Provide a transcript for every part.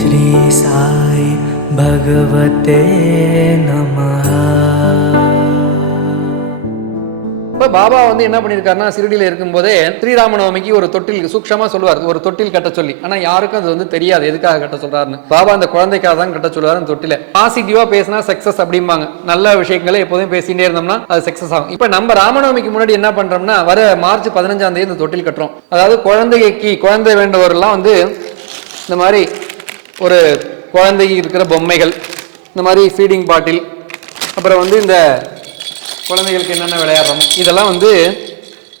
श्री साई भगवते नमः। இப்போ பாபா வந்து என்ன பண்ணியிருக்காருன்னா, சிறுடியில் இருக்கும்போதே ஸ்ரீராமநவமிக்கு ஒரு தொட்டில் சூக்ஷமா சொல்லுவார், ஒரு தொட்டில் கட்ட சொல்லி. ஆனா யாருக்கும் அது வந்து தெரியாது எதுக்காக கட்ட சொல்றாருன்னு. பாபா அந்த குழந்தைக்காக தான் கட்ட சொல்லுவாரு அந்த தொட்டில. பாசிட்டிவா பேசினா சக்சஸ் அப்படிம்பாங்க. நல்ல விஷயங்களை எப்போதும் பேசிட்டே இருந்தோம்னா அது சக்சஸ் ஆகும். இப்ப நம்ம ராமநவமிக்கு முன்னாடி என்ன பண்றோம்னா, வர மார்ச் 15ஆம் தேதி இந்த தொட்டில் கட்டுறோம். அதாவது குழந்தை வேண்டவரெல்லாம் வந்து இந்த மாதிரி ஒரு குழந்தைக்கு இருக்கிற பொம்மைகள், இந்த மாதிரி ஃபீடிங் பாட்டில், அப்புறம் வந்து இந்த குழந்தைகளுக்கு என்னென்ன விளையாடுறோம் இதெல்லாம் வந்து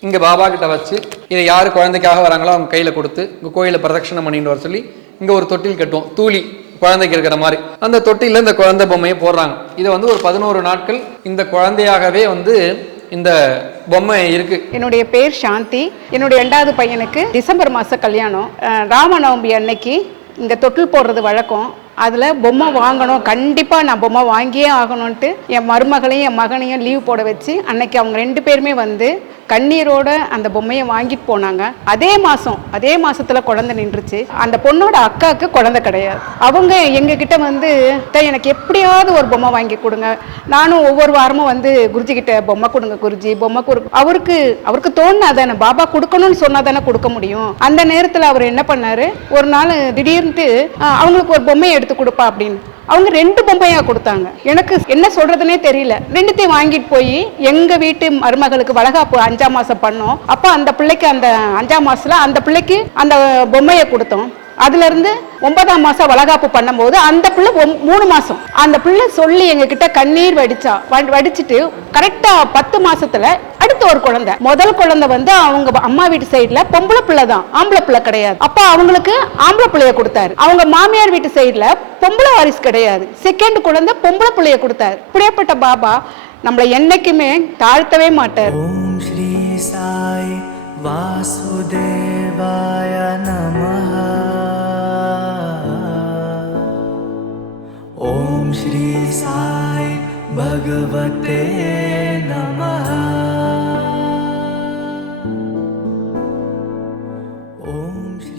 இங்கே பாபா கிட்ட வச்சு, இதை யார் குழந்தைக்காக வராங்களோ அவங்க கையில் கொடுத்து இங்கே கோயிலை பிரதட்சணம் பண்ணிட்டு வர சொல்லி இங்கே ஒரு தொட்டில் கட்டுவோம். தூளி குழந்தைக்கு இருக்கிற மாதிரி அந்த தொட்டில இந்த குழந்தை பொம்மையை போடுறாங்க. இதை வந்து ஒரு 11 நாட்கள் இந்த குழந்தையாகவே வந்து இந்த பொம்மை இருக்கு. என்னுடைய பேர் சாந்தி. என்னுடைய 2வது பையனுக்கு டிசம்பர் மாதம் கல்யாணம். ராமநவமி அன்னைக்கு இங்கே தொட்டில் போடுறது வழக்கம். அதில் பொம்மை வாங்கணும், கண்டிப்பாக நான் பொம்மை வாங்கியே ஆகணும்ன்ட்டு என் மருமகளையும் என் மகனையும் லீவ் போட வச்சு அன்னைக்கு அவங்க 2 பேருமே வந்து கண்ணீரோட அந்த பொம்மையை வாங்கிட்டு போனாங்க. அதே மாதத்தில் குழந்தை நின்றுச்சு. அந்த பொண்ணோட அக்காவுக்கு குழந்தை கிடையாது. அவங்க எங்ககிட்ட வந்து எனக்கு எப்படியாவது ஒரு பொம்மை வாங்கி கொடுங்க. நானும் ஒவ்வொரு வாரமும் வந்து குருஜி கிட்ட பொம்மை கொடுங்க குருஜி, பொம்மை அவருக்கு தோணுனா தானே, பாபா கொடுக்கணும்னு சொன்னா தானே கொடுக்க முடியும். அந்த நேரத்தில் அவர் என்ன பண்ணாரு, ஒரு நாள் திடீர்னுட்டு அவங்களுக்கு ஒரு பொம்மையை எடுத்து கொடுப்பா அப்படின்னு அவங்க 2 பொம்மையா கொடுத்தாங்க. எனக்கு என்ன சொல்றதுனே தெரியல. 2த்தையும் வாங்கிட்டு போய் எங்க வீட்டு மருமகளுக்கு வளகாப்பு 5ஆம் மாசம் பண்ணோம். அப்போ அந்த பிள்ளைக்கு அந்த 5ஆம் மாசத்துல அந்த பிள்ளைக்கு அந்த பொம்மையை கொடுத்தோம். அதுல இருந்து 9ஆம் மாசம் வளகாப்பு பண்ணும்போது அந்த பிள்ளை 3 மாசம் அந்த பிள்ளை சொல்லி எங்க கிட்ட கண்ணீர் வடிச்சிட்டு கரெக்டா 10 மாசத்துல அடுத்த ஒரு குழந்தை. முதல் குழந்தை வந்து அவங்க அம்மா வீட்டு சைடுல பொம்பளை பிள்ளை தான், ஆம்பளை பிள்ளை கிடையாது. அப்ப அவங்களுக்கு ஆம்பளை பிள்ளைய கொடுத்தாரு. அவங்க மாமியார் வீட்டு சைடுல பொம்பளை வாரிசு கிடையாது. செகண்ட் குழந்தை பொம்பளை பிள்ளைய கொடுத்தாரு. இப்படியேப்பட்ட பாபா நம்மளை என்னைக்குமே தாழ்த்தவே மாட்டார். ஓம் ஸ்ரீ சாய் வாசுதேவாய நமः. ஓம் ஸ்ரீ சாய் பகவதே நமः.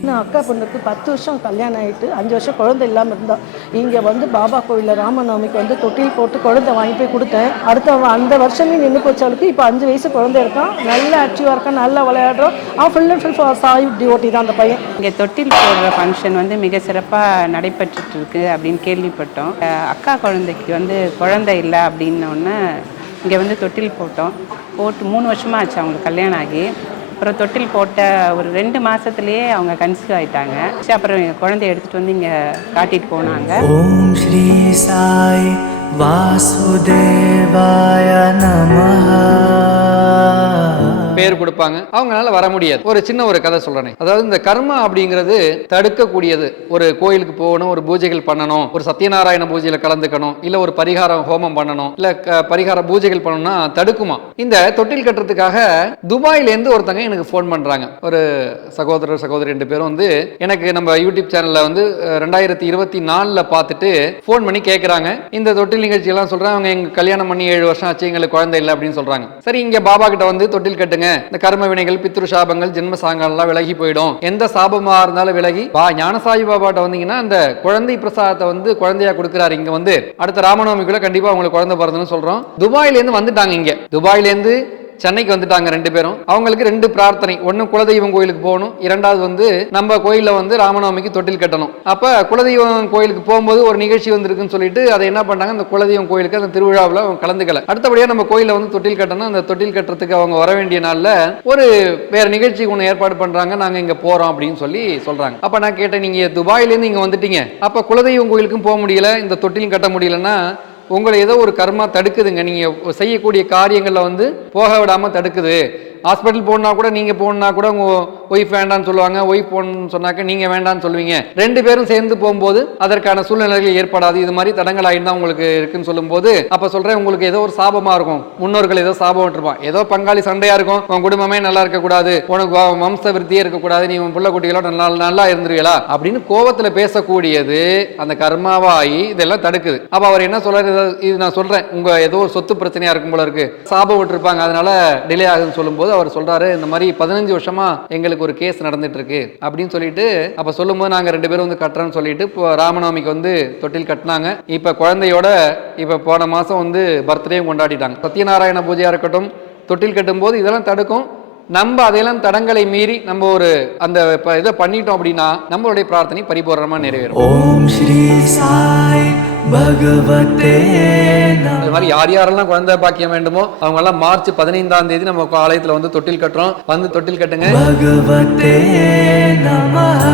நான் அக்கா பொண்ணுக்கு 10 வருஷம் கல்யாணம் ஆகிட்டு 5 வருஷம் குழந்தை இல்லாமல் இருந்தால் இங்கே வந்து பாபா கோவிலில் ராமநவமிக்கு வந்து தொட்டில் போட்டு குழந்தை வாங்கி போய் கொடுத்தேன். அந்த வருஷமே நின்று போச்சவளுக்கு இப்போ 5 வயசு குழந்தை இருக்கான். நல்ல ஆக்டிவாக இருக்கான், நல்லா விளையாடுறோம். அவன் full and full Sai devotee தான் அந்த பையன். இங்கே தொட்டில் போடுற ஃபங்க்ஷன் வந்து மிக சிறப்பாக நடைபெற்றுட்டு இருக்கு அப்படின்னு கேள்விப்பட்டோம். அக்கா குழந்தைக்கு வந்து குழந்தை இல்லை அப்படின்னோடனே இங்கே வந்து தொட்டில் போட்டு 3 வருஷமாக ஆச்சு அவங்களுக்கு கல்யாணம் ஆகி. அப்புறம் தொட்டில் போட்ட ஒரு 2 மாதத்துலேயே அவங்க கன்சீவ் ஆகிட்டாங்க. அப்புறம் குழந்தைய எடுத்துகிட்டு வந்து இங்கே காட்டிட்டு போனாங்க. ஓம் ஸ்ரீ சாய் வாசுதேவாய நமः. பேர் கொடுப்பாங்க, அவங்களால வர முடியாது. ஒரு சின்ன ஒரு கதை சொல்றேன். அதாவது இந்த கர்மா அப்படிங்கிறது தடுக்கக்கூடியது. ஒரு கோயிலுக்கு போகணும், ஒரு பூஜைகள் பண்ணணும், ஒரு சத்யநாராயண பூஜையில கலந்துக்கணும், இல்ல ஒரு பரிகார ஹோமம் பண்ணணும், இல்ல பரிகார பூஜைகள் பண்ணணும்னா தடுக்குமா. இந்த தொட்டில் கட்டுறதுக்காக துபாயில இருந்து ஒருத்தங்க எனக்கு போன் பண்றாங்க. ஒரு சகோதரர் சகோதரி 2 பேரும் வந்து எனக்கு நம்ம யூடியூப் சேனல்ல வந்து 2024 பார்த்துட்டு போன் பண்ணி கேட்கறாங்க. இந்த தொட்டில் நிகழ்ச்சி எல்லாம் சொல்றாங்க. அவங்க எங்க கல்யாணம் பண்ணி 7 வருஷம் ஆச்சு, எங்களுக்கு குழந்தை இல்லை அப்படின்னு சொல்றாங்க. சரி, இங்க பாபா கிட்ட வந்து தொட்டில் கட்டுங்க, இந்த கர்ம வினைகள், பித்ரு சாபங்கள், ஜென்ம சாங்கல்லாம் விலகி போயிடும். எந்த சாபமா இருந்தாலும் விலகி ஞானசாயி பாபாட்ட வந்தீங்கன்னா அந்த குழந்தை பிரசாதத்தை வந்து குழந்தையா கொடுக்கிறாரு. இங்க வந்து அடுத்த ராமநவமிக்குள்ள கண்டிப்பா உங்களுக்கு குழந்தை பிறந்ததுன்னு சொல்றோம். துபாயில இருந்து வந்துட்டாங்க. இங்க துபாயில இருந்து சென்னைக்கு வந்துட்டாங்க 2 பேரும். அவங்களுக்கு 2 பிரார்த்தனை. ஒன்னு குலதெய்வம் கோயிலுக்கு போகணும், 2வது வந்து நம்ம கோயில்ல வந்து ராமநவமிக்கு தொட்டில் கட்டணும். அப்ப குலதெய்வம் கோயிலுக்கு போகும்போது ஒரு நிகழ்ச்சி வந்திருக்குன்னு சொல்லிட்டு அதை என்ன பண்ணாங்க, அந்த குலதெய்வம் கோயிலுக்கு அந்த திருவிழாவில் அவங்க கலந்துக்கல. அடுத்தபடியா நம்ம கோயில்ல வந்து தொட்டில் கட்டணும். அந்த தொட்டில் கட்டுறதுக்கு அவங்க வர வேண்டிய நாள்ல ஒரு வேற நிகழ்ச்சிக்கு ஒன்று ஏற்பாடு பண்றாங்க, நாங்க இங்க போறோம் அப்படின்னு சொல்றாங்க. அப்ப நான் கேட்டேன், நீங்க துபாயில இருந்து இங்க வந்துட்டீங்க, அப்ப குலதெய்வம் கோயிலுக்கும் போக முடியல, இந்த தொட்டிலும் கட்ட முடியலன்னா உங்களை ஏதோ ஒரு கர்மா தடுக்குதுங்க. நீங்க செய்யக்கூடிய காரியங்கள்ல வந்து போக விடாம தடுக்குது. ஹாஸ்பிட்டல் போனா கூட நீங்க போனா கூட உங்க ஒய்ஃப் வேண்டான்னு சொல்லுவாங்க, ஒய்ஃப் போகணும்னு சொன்னாக்க நீங்க வேண்டான்னு சொல்லுவீங்க. 2 பேரும் சேர்ந்து போகும்போது அதற்கான சூழ்நிலைகள் ஏற்படாது. இது மாதிரி தடங்கள் ஆயிட்டு உங்களுக்கு இருக்குன்னு சொல்லும்போது அப்ப சொல்றேன், உங்களுக்கு ஏதோ ஒரு சாபமா இருக்கும், முன்னோர்கள் ஏதோ சாபம் விட்டுருப்பான், ஏதோ பங்காளி சண்டையா இருக்கும், உன் குடும்பமே நல்லா இருக்கக்கூடாது, உனக்கு வம்ச விருத்தியே இருக்கக்கூடாது, நீ உன் பிள்ளை குட்டிகளோட நல்லா இருந்துருவீங்களா அப்படின்னு கோபத்துல பேசக்கூடியது அந்த கர்மாவாயி இதெல்லாம் தடுக்குது. அப்ப அவர் என்ன சொல்றாரு, இது நான் சொல்றேன், உங்க ஏதோ ஒரு சொத்து பிரச்சனையா இருக்கும் போல இருக்கு, சாபம் விட்டுருப்பாங்க, அதனால டிலே ஆகுதுன்னு சொல்லும்போது அவர் சொல்றாரு, இந்த மாதிரி 15 வருஷமா எங்களுக்கு எங்களுக்கு ஒரு கேஸ் நடந்துட்டு இருக்கு அப்படின்னு சொல்லிட்டு அப்ப சொல்லும்போது நாங்க 2 பேரும் வந்து கட்டுறோம்னு சொல்லிட்டு இப்போ ராமநவமிக்கு வந்து தொட்டில் கட்டினாங்க. இப்ப குழந்தையோட இப்ப போன மாசம் வந்து பர்த்டேயும் கொண்டாடிட்டாங்க. சத்யநாராயண பூஜையா இருக்கட்டும், தொட்டில் கட்டும் போது இதெல்லாம் தடுக்கும். நம்ம அதையெல்லாம் தடங்களை மீறி நம்ம ஒரு அந்த இதை பண்ணிட்டோம் அப்படின்னா நம்மளுடைய பிரார்த்தனை பரிபூர்ணமா நிறைவேறும். ஓம் ஸ்ரீ சாய் பகவதே நமஹ. அது மாதிரி யார் யாரெல்லாம் குழந்தை பாக்கியம் வேண்டுமோ அவங்க எல்லாம் மார்ச் 15ஆம் தேதி நம்ம ஆலயத்துல வந்து தொட்டில் கட்டுறோம். வந்து தொட்டில் கட்டுங்க. பகவதே நமஹ.